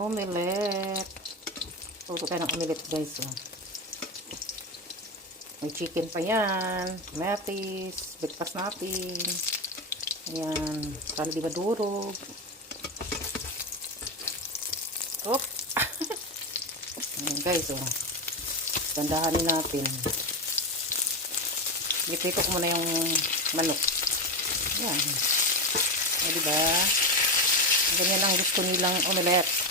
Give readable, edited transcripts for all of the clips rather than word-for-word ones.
Omelette. Luto tayo ng omelette, guys. Oh. May chicken pa yan. Kamatis. Breakfast natin. Ayan. Para di ba durog. Oop. Ayan, guys. Oh. Gandahanin natin. Iprito ko muna yung manok. Ayan. O, diba? Ganyan ang gusto nilang omelette.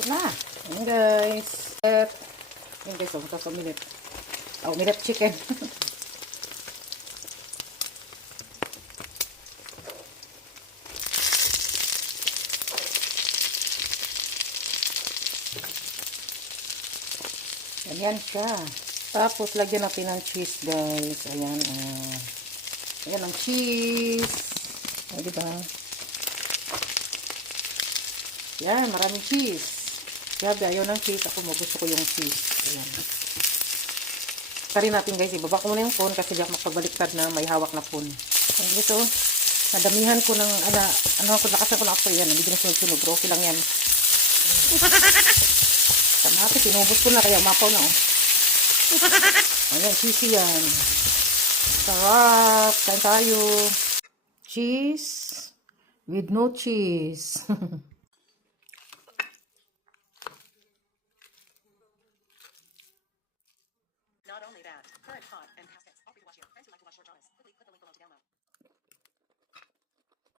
Ito na. Ayan, guys. Ayan, guys. Oh, tapos omelette. Oh, omelette chicken. Ayan siya. Tapos, lagyan natin ng cheese, guys. Ayan, ayan ang cheese. O, diba? Yan, maraming cheese. Sabi, ayaw ng cheese. Ako, gusto ko yung cheese. Ayan. Tarin natin, guys. Ibaba ko muna yung phone kasi di ako makapagbaliktad na may hawak na phone. Ayan, ito. Nadamihan ko ng, lakasan ko na ako. Yan, hindi sinunog-sunog. Pero okay lang yan. Kamatis, inubos ko na kaya mapaw na, oh. Ayan, cheesy yan. Sarap. Kain tayo. Cheese with no cheese. Not only that, current hot and